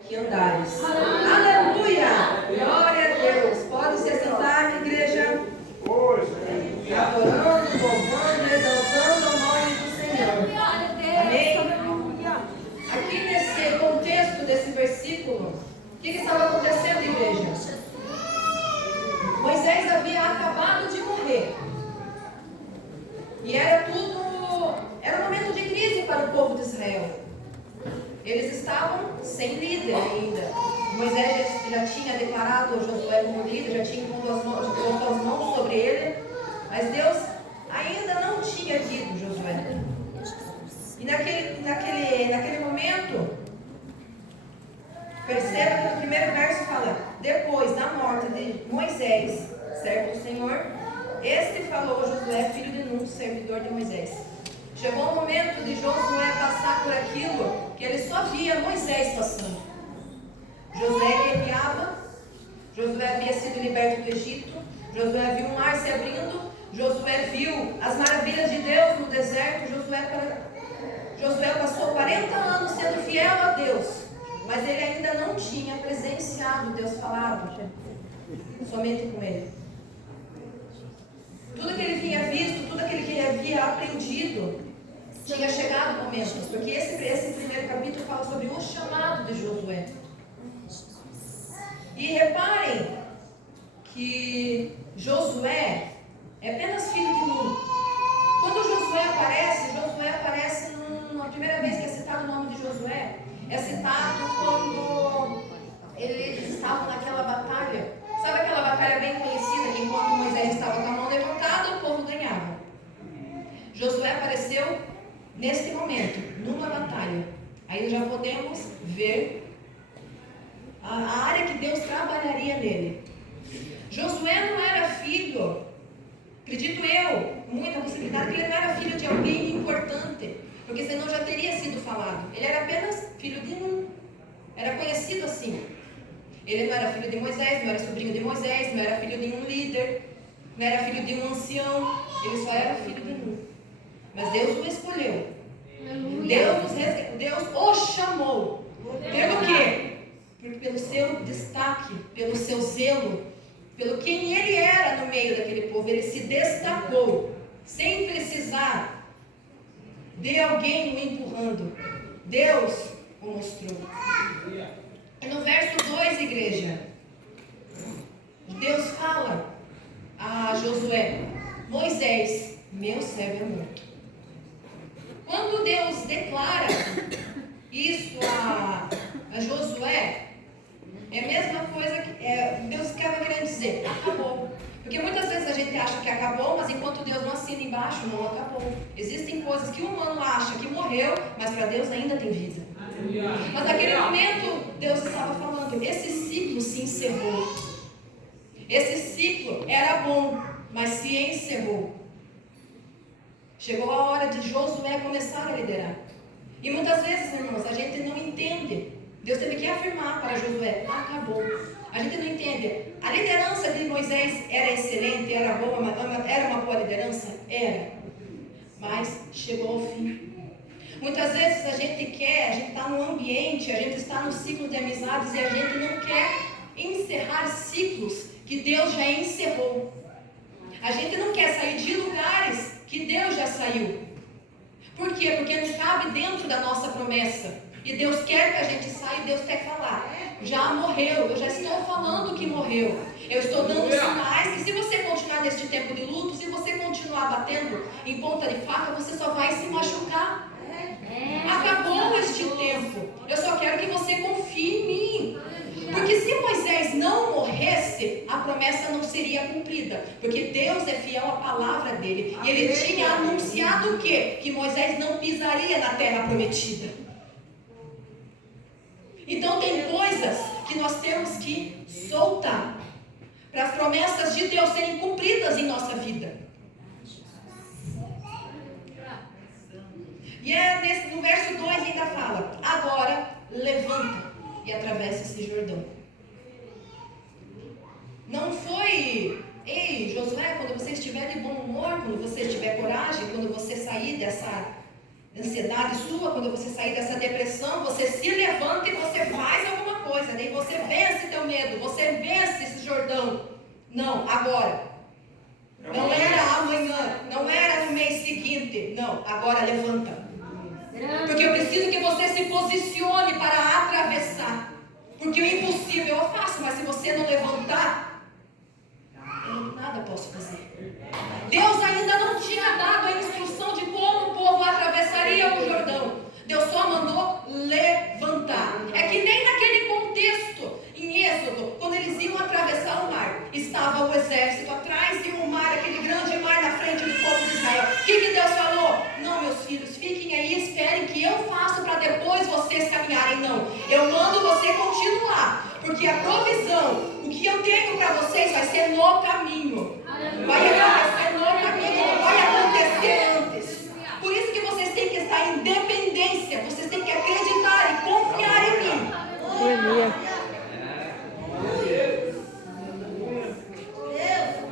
que andares. Aleluia! Glória a Deus. Pode se assentar, igreja. Adorando, louvando, exaltando o nome do Senhor. Amém? Aqui nesse contexto desse versículo, o que estava acontecendo, igreja? Moisés havia acabado de morrer. E era um momento de crise para o povo de Israel. Eles estavam sem líder ainda. Moisés já tinha declarado Josué como líder, já tinha colocado as mãos sobre ele, mas Deus ainda não tinha dito Josué. E naquele momento, perceba que no primeiro verso fala: depois da morte de Moisés, servo do Senhor, este falou a Josué, filho de Nun, servidor de Moisés. Chegou o momento de Josué passar por aquilo que ele só via Moisés passando. Josué guerreava, Josué havia sido liberto do Egito, Josué viu o mar se abrindo, Josué viu as maravilhas de Deus no deserto. Josué passou 40 anos sendo fiel a Deus, mas ele ainda não tinha presenciado Deus falar somente com ele. Tudo que ele tinha visto, tudo aquilo que ele havia aprendido, tinha chegado o momento, porque esse primeiro capítulo fala sobre o chamado de Josué. E reparem que Josué é apenas filho de Nun. Quando Josué aparece na primeira vez que é citado o nome de Josué, é citado quando eles estavam naquela batalha. Sabe aquela batalha bem conhecida que enquanto Moisés estava com a mão levantada, o povo ganhava? Josué apareceu neste momento, numa batalha. Aí já podemos ver a área que Deus trabalharia nele. Josué não era filho, acredito eu, muita possibilidade que ele não era filho de alguém importante, porque senão já teria sido falado. Ele era apenas filho de Nun, era conhecido assim. Ele não era filho de Moisés, não era sobrinho de Moisés, não era filho de um líder, não era filho de um ancião, ele só era filho de Nun. Mas Deus o escolheu. Deus o chamou. Pelo quê? Pelo seu destaque, pelo seu zelo, pelo quem ele era no meio daquele povo. Ele se destacou, sem precisar de alguém o empurrando. Deus o mostrou. E no verso 2, igreja, Deus fala a Josué: Moisés, meu servo é morto. Quando Deus declara isso a Josué, é a mesma coisa que Deus estava querendo dizer: acabou. Porque muitas vezes a gente acha que acabou, mas enquanto Deus não assina embaixo, não acabou. Existem coisas que o humano acha que morreu, mas para Deus ainda tem vida. Mas naquele momento, Deus estava falando: esse ciclo se encerrou. Esse ciclo era bom, mas se encerrou. Chegou a hora de Josué começar a liderar. E muitas vezes, irmãos, a gente não entende. Deus teve que afirmar para Josué: acabou. A gente não entende. A liderança de Moisés era excelente, era boa, era uma boa liderança? Era. Mas chegou ao fim. Muitas vezes a gente está no ambiente, a gente está no ciclo de amizades e a gente não quer encerrar ciclos que Deus já encerrou. A gente não quer sair de lugares que Deus já saiu. Por quê? Porque não cabe dentro da nossa promessa. E Deus quer que a gente saia e Deus quer falar: já morreu, eu já estou falando que morreu. Eu estou dando sinais que se você continuar neste tempo de luto, se você continuar batendo em ponta de faca, você só vai se machucar. Acabou este tempo. Eu só quero que você confie em mim. Porque se Moisés não morresse, a promessa não seria cumprida. Porque Deus é fiel à palavra dele. E ele tinha anunciado o quê? Que Moisés não pisaria na terra prometida. Então tem coisas que nós temos que soltar para as promessas de Deus serem cumpridas em nossa vida. E no verso 2 ainda fala: agora levanta e atravessa esse Jordão. Não foi: ei, Josué, quando você estiver de bom humor, quando você tiver coragem, quando você sair dessa ansiedade sua, quando você sair dessa depressão, você se levanta e você faz alguma Não, agora. Não era amanhã, não era no mês seguinte. Não, agora levanta. Porque eu preciso que você se posicione para atravessar. Porque o impossível eu faço, mas se você não levantar, eu nada posso fazer. Deus ainda não tinha dado a instrução de como o povo atravessaria o Jordão. Deus só mandou levantar. É que nem naquele contexto, em Êxodo, quando eles iam atravessar o mar, estava o exército atrás e o mar, aquele grande mar na frente do povo de Israel. O que Deus falou? Não, meus filhos, fiquem aí, esperem que eu faço para depois vocês caminharem. Não, eu mando você continuar, porque a provisão, o que eu tenho para vocês vai ser no caminho. Vai acontecer no caminho, não vai acontecer antes. Por isso que vocês têm que estar em dependência, vocês têm que acreditar e confiar em mim.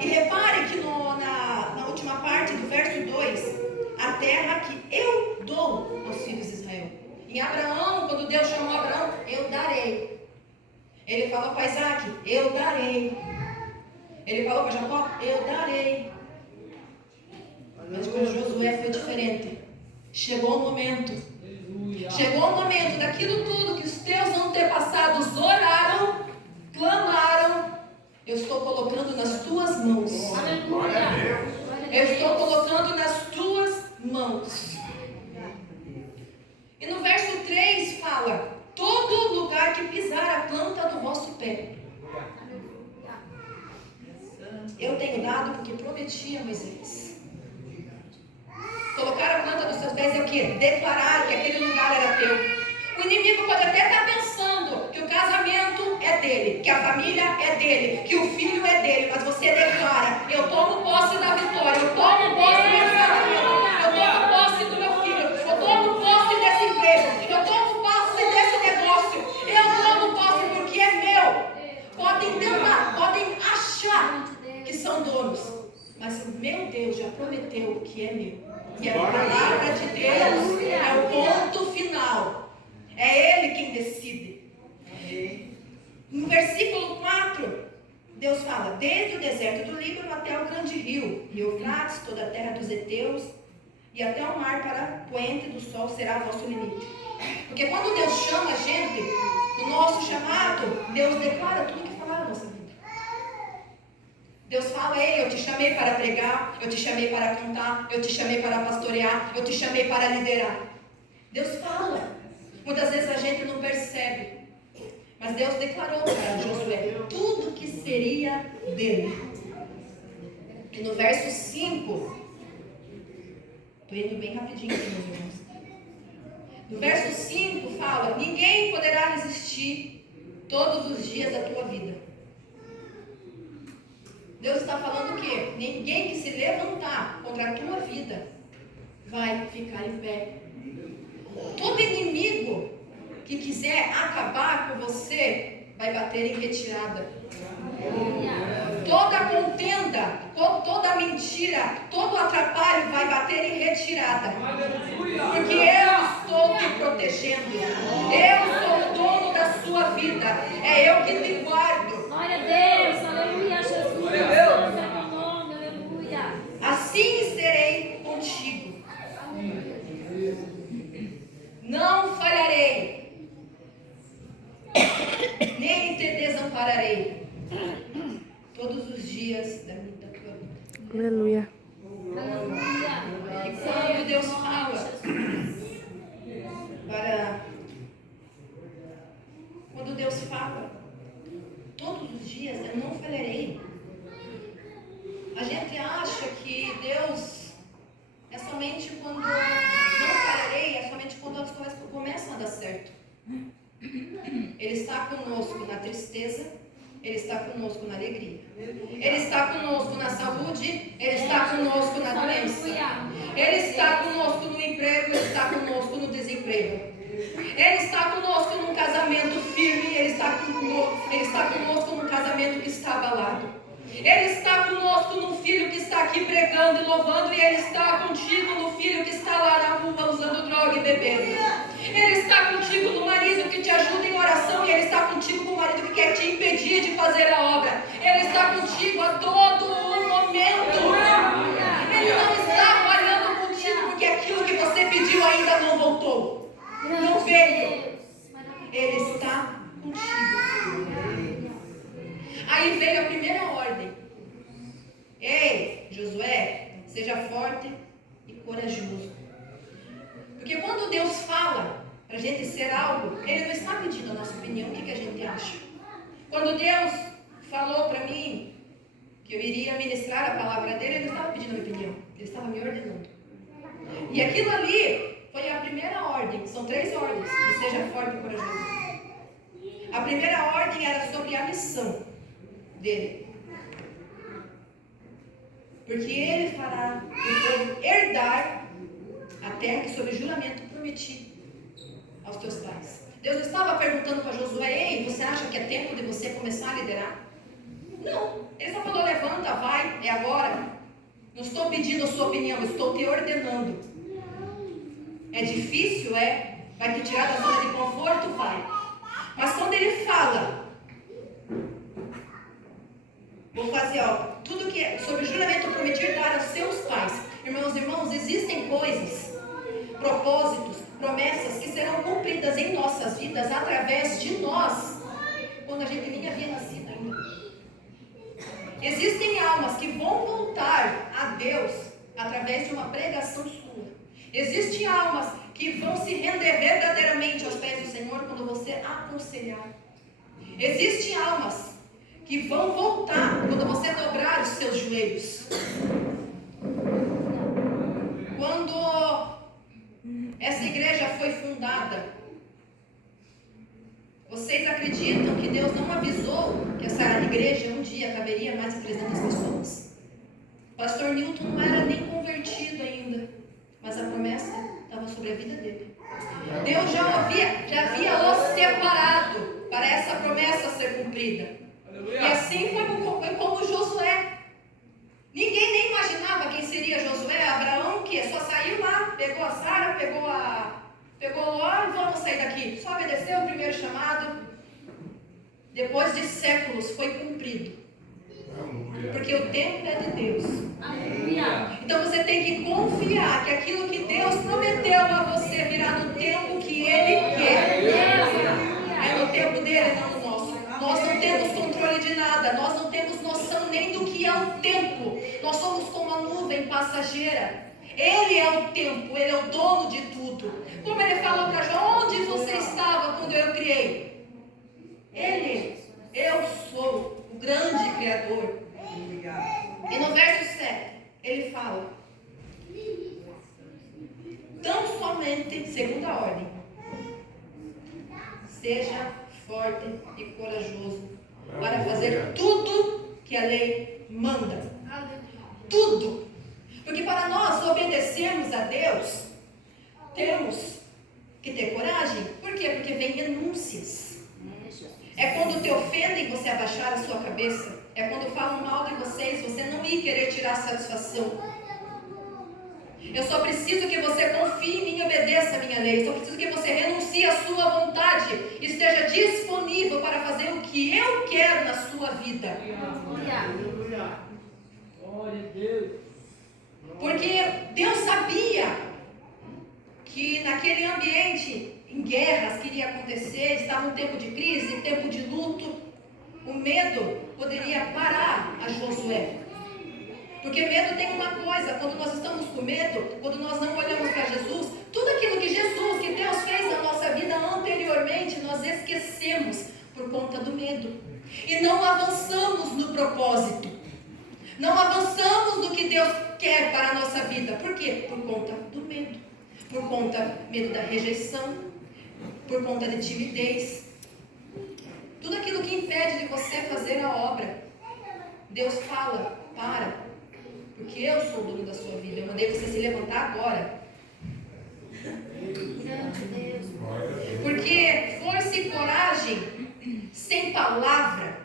E repare que na última parte do verso 2, a terra que eu dou aos filhos de Israel. Em Abraão, quando Deus chamou Abraão, eu darei. Ele falou para Isaac, eu darei. Ele falou para Jacó, eu darei. Mas com Josué foi diferente. Chegou o momento. Chegou o momento daquilo tudo que os teus antepassados oraram, clamaram. Eu estou colocando nas tuas mãos. Eu estou colocando nas tuas mãos. E no verso 3 fala: todo lugar que pisar a planta do vosso pé, eu tenho dado porque prometi a Moisés. Colocar a planta dos seus pés é o que? Declarar que aquele lugar era teu. O inimigo pode até estar pensando que o casamento é dele, que a família é dele, que o filho é dele, mas você declara: eu tomo posse da vitória, eu tomo posse desse casamento, eu tomo posse do meu filho, eu tomo posse desse emprego, eu tomo posse desse negócio, eu tomo posse porque é meu. Podem tentar, podem achar que são donos, mas o meu Deus já prometeu que é meu. E a palavra de Deus é o ponto final. É Ele quem decide. No versículo 4, Deus fala: desde o deserto do Líbano até o grande rio Eufrates, toda a terra dos heteus, e até o mar para o poente do sol será vosso limite. Porque quando Deus chama a gente, no nosso chamado, Deus declara tudo que falar na nossa vida. Deus fala: ei, eu te chamei para pregar, eu te chamei para contar, eu te chamei para pastorear, eu te chamei para liderar. Deus fala. Muitas vezes a gente não percebe, mas Deus declarou para Josué tudo que seria dele. E no verso 5, estou indo bem rapidinho aqui, meus irmãos. No verso 5 fala: ninguém poderá resistir todos os dias da tua vida. Deus está falando o quê? Ninguém que se levantar contra a tua vida vai ficar em pé. Todo inimigo que quiser acabar com você vai bater em retirada. Toda contenda, toda mentira, todo atrapalho vai bater em retirada. Porque eu estou te protegendo. Eu sou o dono da sua vida. É eu que te guardo. Glória a Deus, aleluia, Jesus. Glória a Deus, é meu nome, aleluia. Assim serei contigo. Não falharei, nem te desampararei todos os dias da tua vida. Aleluia. E quando Deus fala quando Deus fala todos os dias, eu não falharei. A gente acha que Deus é somente quando não falharei, é somente quando as coisas começam a dar certo. Ele está conosco na tristeza, Ele está conosco na alegria. Ele está conosco na saúde, Ele está conosco na doença. Ele está conosco no emprego, Ele está conosco no desemprego. Ele está conosco num casamento firme, Ele está conosco num casamento que está abalado. Ele está conosco no filho que está aqui pregando e louvando, e Ele está contigo no filho que está lá na rua usando droga e bebendo. Ele está contigo no marido que te ajuda em oração, e Ele está contigo com o marido que quer te impedir de fazer a obra. Ele está contigo contigo a todo o momento. Ele não está falhando contigo porque aquilo que você pediu ainda não voltou. Não veio. Ele está contigo. Aí veio a primeira ordem. Ei, Josué, seja forte e corajoso. Porque quando Deus fala para a gente ser algo, Ele não está pedindo a nossa opinião, o que a gente acha. Quando Deus falou para mim que eu iria ministrar a palavra dele, Ele não estava pedindo a minha opinião, Ele estava me ordenando. E aquilo ali foi a primeira ordem, são 3 ordens, que seja forte e corajoso. A primeira ordem era sobre a missão dele. Porque Ele fará o povo herdar a terra que sob juramento prometido aos teus pais. Deus não estava perguntando para Josué: ei, você acha que é tempo de você começar a liderar? Não, Ele só falou: levanta, vai, é agora. Não estou pedindo a sua opinião, estou te ordenando. É difícil, é? Vai te tirar da zona de conforto? Vai. Mas quando Ele fala, vou fazer, tudo que é sob juramento prometido dar aos seus pais. Irmãos, existem coisas, propósitos, promessas que serão cumpridas em nossas vidas através de nós, quando a gente nem havia nascido ainda. Existem almas que vão voltar a Deus através de uma pregação sua. Existem almas que vão se render verdadeiramente aos pés do Senhor quando você aconselhar. Existem almas que vão voltar quando você dobrar os seus joelhos. Quando essa igreja foi fundada, vocês acreditam que Deus não avisou que essa igreja um dia caberia mais de 300 pessoas? Pastor Newton não era nem convertido ainda, mas a promessa estava sobre a vida dele. Deus já havia o separado para essa promessa ser cumprida. E assim foi como Josué. Ninguém nem imaginava quem seria Josué. Abraão, que só saiu lá, pegou a Sara, pegou Ló, vamos sair daqui. Só obedeceu o primeiro chamado. Depois de séculos foi cumprido. Porque o tempo é de Deus. Então você tem que confiar que aquilo que Deus prometeu a você virá no tempo que Ele quer. É no tempo dele, não no nosso. Nós não temos controle de nada. Nós não temos noção nem do que é o tempo. Nós somos como a nuvem passageira. Ele é o tempo, Ele é o dono de tudo. Como Ele falou para Jó: onde você estava quando eu criei? Eu sou o grande Criador. E no verso 7, Ele fala: tão somente, segunda ordem, seja forte e corajoso para fazer tudo que a lei manda. Tudo. Porque para nós obedecermos a Deus, temos que ter coragem. Por quê? Porque vem renúncias. É quando te ofendem você abaixar a sua cabeça. É quando falam mal de vocês, você não ir querer tirar satisfação. Eu só preciso que você confie em mim e obedeça a minha lei. Eu só preciso que você renuncie à sua vontade e esteja disponível para fazer o que eu quero na sua vida. Glória a Deus. Porque Deus sabia que naquele ambiente, em guerras que iria acontecer, estava um tempo de crise, tempo de luto. O medo poderia parar a Josué. Porque medo tem uma coisa: quando nós estamos com medo, quando nós não olhamos para Jesus, tudo aquilo que Jesus, que Deus fez na nossa vida anteriormente, nós esquecemos por conta do medo. E não avançamos no propósito. Não avançamos no que Deus quer para a nossa vida. Por quê? Por conta do medo. Por conta do medo da rejeição. Por conta de timidez. Tudo aquilo que impede de você fazer a obra. Deus fala: para. Porque eu sou o dono da sua vida. Eu mandei você se levantar agora. Porque força e coragem sem palavra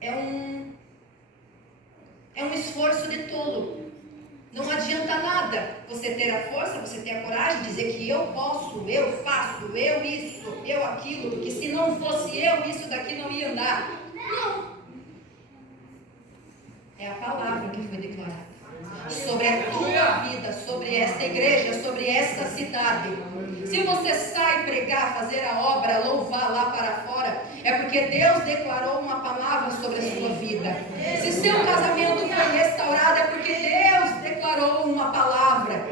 é um esforço de tolo. Não adianta nada você ter a força, você ter a coragem de dizer que eu posso, eu faço, eu isso, eu aquilo, porque se não fosse eu, isso daqui não ia andar. Não. É a palavra que foi declarada sobre a tua vida, sobre esta igreja, sobre esta cidade. Se você sai pregar, fazer a obra, louvar lá para fora, é porque Deus declarou uma palavra sobre a sua vida. Se seu casamento foi restaurado, é porque Deus declarou uma palavra.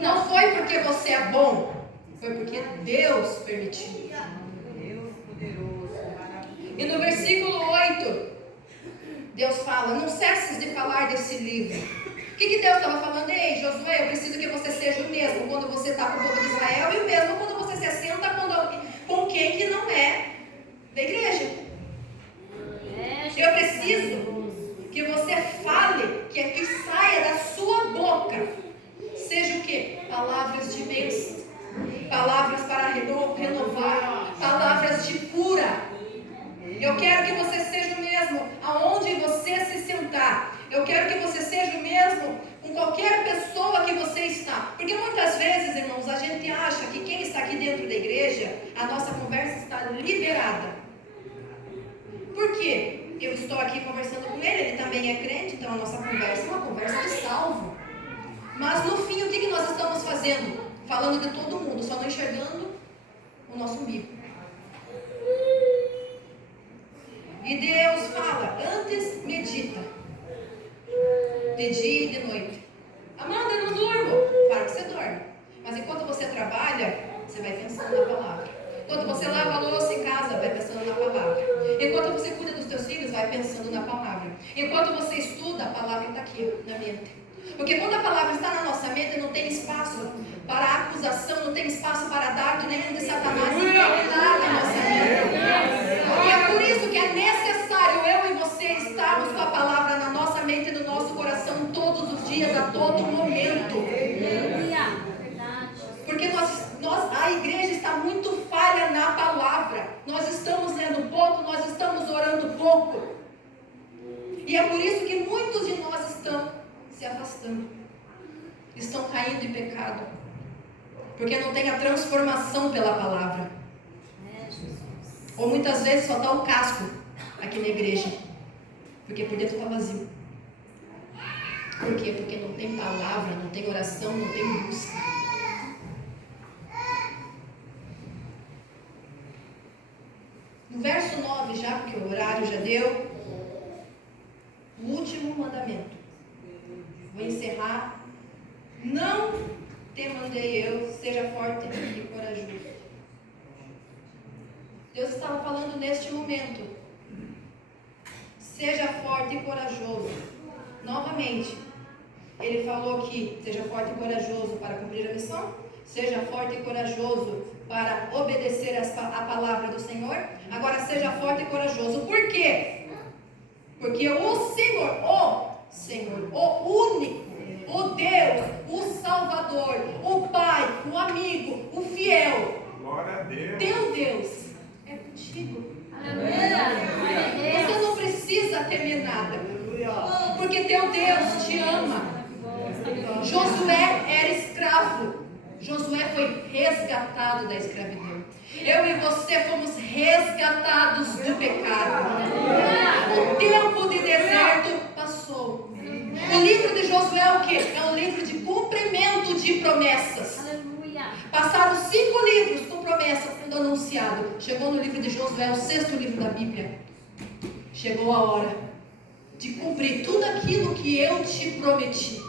Não foi porque você é bom, foi porque Deus permitiu. E no versículo 8, Deus fala: não cesses de falar desse livro. O que Deus estava falando? Ei, Josué, eu preciso que você seja o mesmo quando você está com o povo de Israel, e o mesmo quando você se assenta com quem que não é da igreja. Eu preciso que você fale, que saia da sua boca, seja o que? Palavras de bênção, palavras para renovar, palavras de cura. Eu quero que você seja o mesmo aonde você se sentar. Eu quero que você seja o mesmo com qualquer pessoa que você está. Porque muitas vezes, irmãos, a gente acha que quem está aqui dentro da igreja, a nossa conversa está liberada. Por quê? Eu estou aqui conversando com ele também é crente, então a nossa conversa é uma conversa de salvo. Mas no fim, o que nós estamos fazendo? Falando de todo mundo, só não enxergando o nosso umbigo. E Deus fala: antes medita, de dia e de noite. Amanda, eu não durmo. Claro que você dorme. Mas enquanto você trabalha, você vai pensando na palavra. Enquanto você lava a louça em casa, vai pensando na palavra. Enquanto você cuida dos teus filhos, vai pensando na palavra. Enquanto você estuda, a palavra está aqui na mente. Porque quando a palavra está na nossa mente, não tem espaço para acusação, não tem espaço para dardo nenhum de Satanás entrar na nossa mente. E é por isso que é necessário eu e você estarmos com a palavra na nossa mente e no nosso coração todos os dias, a todo momento. Porque a igreja está muito falha na palavra. Nós estamos lendo pouco, nós estamos orando pouco. E é por isso que muitos de nós estão se afastando, estão caindo em pecado, porque não tem a transformação pela palavra. Ou muitas vezes só dá o casco aqui na igreja, porque por dentro está vazio. Por quê? Porque não tem palavra, não tem oração, não tem busca. No verso 9 já, porque o horário já deu, o último mandamento. Vou encerrar. Não te mandei eu, seja forte e corajoso. Deus estava falando neste momento. Seja forte e corajoso. Novamente, Ele falou que seja forte e corajoso para cumprir a missão. Seja forte e corajoso para obedecer a palavra do Senhor. Agora seja forte e corajoso. Por quê? Porque o Senhor, o único, o Deus, o Salvador, o Pai, o amigo, o fiel, glória a Deus. Teu Deus é contigo. Aleluia. Você não precisa temer nada, porque teu Deus te ama. Josué era escravo. Josué foi resgatado da escravidão. Eu e você fomos resgatados do pecado. O tempo de deserto passou. O livro de Josué é o quê? É um livro de cumprimento de promessas. Aleluia. Passaram 5 livros com promessas sendo anunciado. Chegou no livro de Josué, o 6º livro da Bíblia. Chegou a hora de cumprir tudo aquilo que eu te prometi.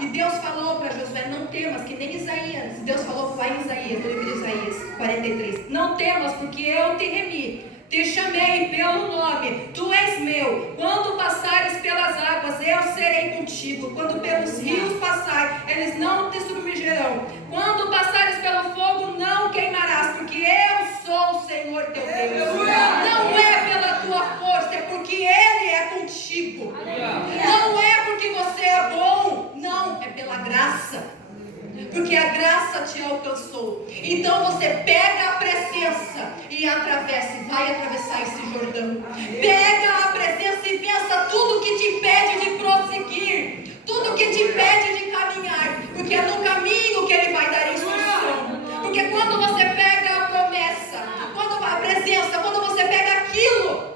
E Deus falou para Josué: não temas, que nem Isaías. Deus falou lá em Isaías, no livro de Isaías 43: não temas, porque eu te remi, te chamei pelo nome, tu és meu. Quando passares pelas águas, eu serei contigo. Quando pelos rios passares, eles não te submergerão. Quando passares pelo fogo, não queimarás, porque eu sou o Senhor teu Deus. Não é pela tua força, é porque Ele é contigo. Não é porque você é bom, não, é pela graça. Porque a graça te alcançou. Então você pega a presença e atravessa, vai atravessar esse Jordão. Pega a presença e vença tudo que te impede de prosseguir, tudo que te impede de caminhar, porque é no caminho que Ele vai dar instrução. Porque quando você pega a promessa, quando a presença, quando você pega aquilo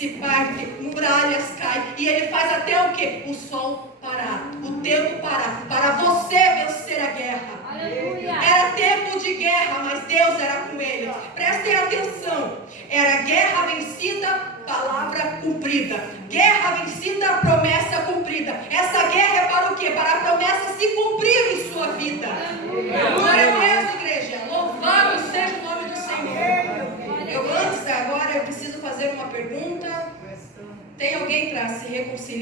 se parte, muralhas caem, e Ele faz até o quê? O sol parar, o tempo parar, para você vencer a guerra. Aleluia. Era tempo de guerra, mas Deus era com ele. Prestem atenção. Era guerra vencida, palavra cumprida. Guerra vencida, promessa cumprida. Essa guerra é para o quê? Para a promessa se cumprir em sua vida. Glória a Deus, igreja. Louvado seja o nome do Senhor. Agora eu preciso fazer uma pergunta. Tem alguém para se reconciliar?